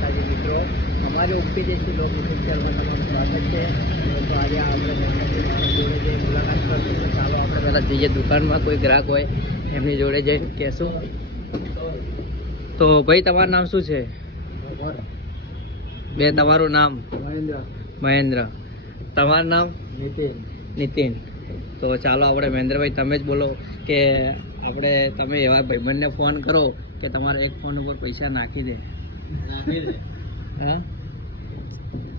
માતાજી મિત્રો, અમારી ઓપી દેશી લોક યુટ્યુબ ચેનલમાં તમારું સ્વાગત છે. તો આજે આપણે જોડે જઈ મુલાકાત કરશું. તો ચાલો આપણે પહેલાં જઈએ દુકાનમાં, કોઈ ગ્રાહક હોય એમની જોડે જઈને કહેશું. તો ભાઈ તમારું નામ શું છે? બે તમારું નામ? મહેન્દ્ર. તમારું નામ? નીતિન. તો ચાલો આપણે મહેન્દ્રભાઈ તમે જ બોલો કે તમે એવા ભાઈબંધને ફોન કરો કે તમારા એક ફોન ઉપર પૈસા નાખી દે. હા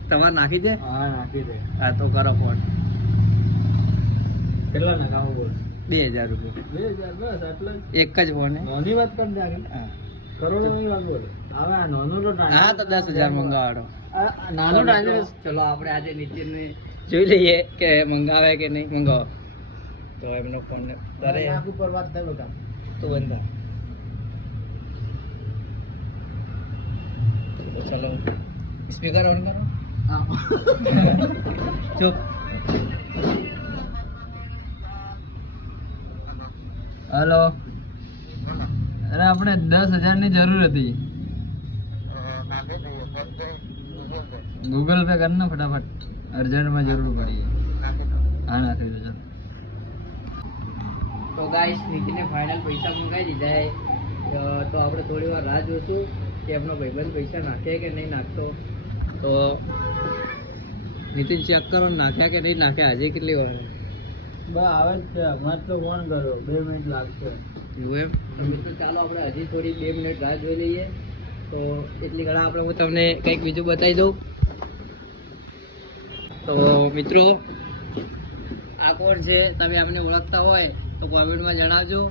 તમારે નાખી દે? હા નાખી દે. હા તો કરો ફોન. કેટલા નાખાવું બોલ? 2000 રૂપિયા. 2000 બસ આટલા એક જ ફોન? નાની વાત કરી દે. હા કરોડોની વાત બોલ. હવે આ નાનો તો હા તો 10,000 મંગાવાડો. નાનો ટ્રાન્ઝેક્શન. ચલો આપણે આજે નીતિનને જોઈ લઈએ કે મંગાવે કે નહીં મંગાવો. તો એમનો ફોન તારે આંખ ઉપર વાત થાય બેટા. તો બંધા. તો ચલો સ્પીકર ઓન કરો. હા ચૂપ. હેલો. અરે આપણે 10,000 ની જરૂર હતી. ગૂગલ પે કર ને ફટાફટ, અર્જન્ટમાં જરૂર પડી. હા નાખી દો ચાલો. તો ગાઈસ નીતિને ફાઇનલ પૈસા મંગાવી દીધા. તો આપણે થોડી વાર રાહ જોશું કે એમનો ભાઈબંધ પૈસા નાખે કે નહીં નાખતો. તો નીતિન ચેક કરો નાખ્યા કે નહીં નાખ્યા. હજી કેટલી વાર? બસ આવે જ છે. હમણાં તો ફોન કર્યો, 2 મિનિટ લાગશે. એવું એમ? તો ચાલો આપણે હજી થોડી 2 મિનિટ રાહ જોઈ લઈએ. તો એટલી ઘણા આપણે હું તમને કંઈક બીજું બતાવી દઉં. તો મિત્રો આ કોણ છે? તમે અમને ઓળખતા હોય તો કોમેન્ટમાં જણાવજો.